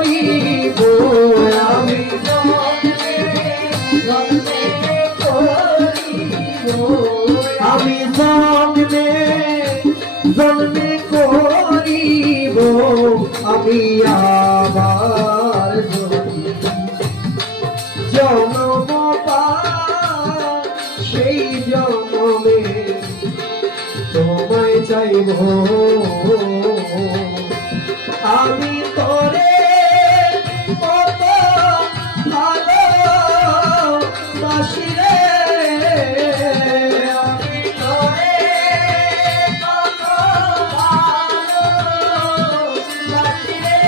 করিব আমি আমি জন্মে জন্মে করিব আমি আবার জন্ম পাই সেই জন্মে তোমায় চাইব আমি তোরে কত ভালোবাসি রে আমি তোরে কত ভালোবাসি রে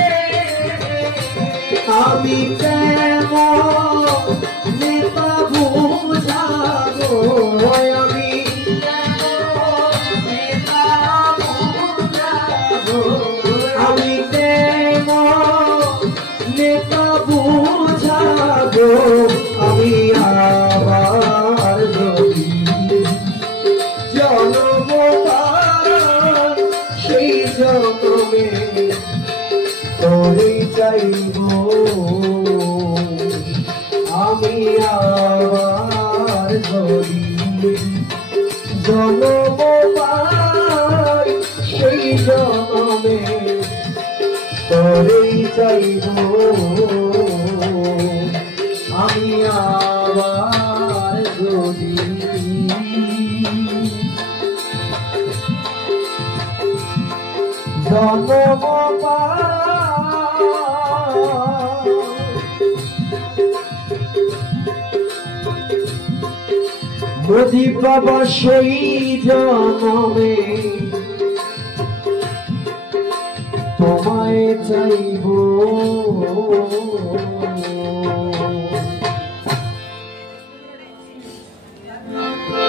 আমি কেমন নেতা বুঝাবো আমি আমি নেতা বুঝাবো আমি আবার যদি জন্ম পাই সেই জন্মে তোরে চাইব আমি আবার যদি জন্ম পাই সেই জন্মে তোরে চাইব আমি আবার যদি জন্ম পাই যদি পাবা সেই জন্মে তোমায় চাইব।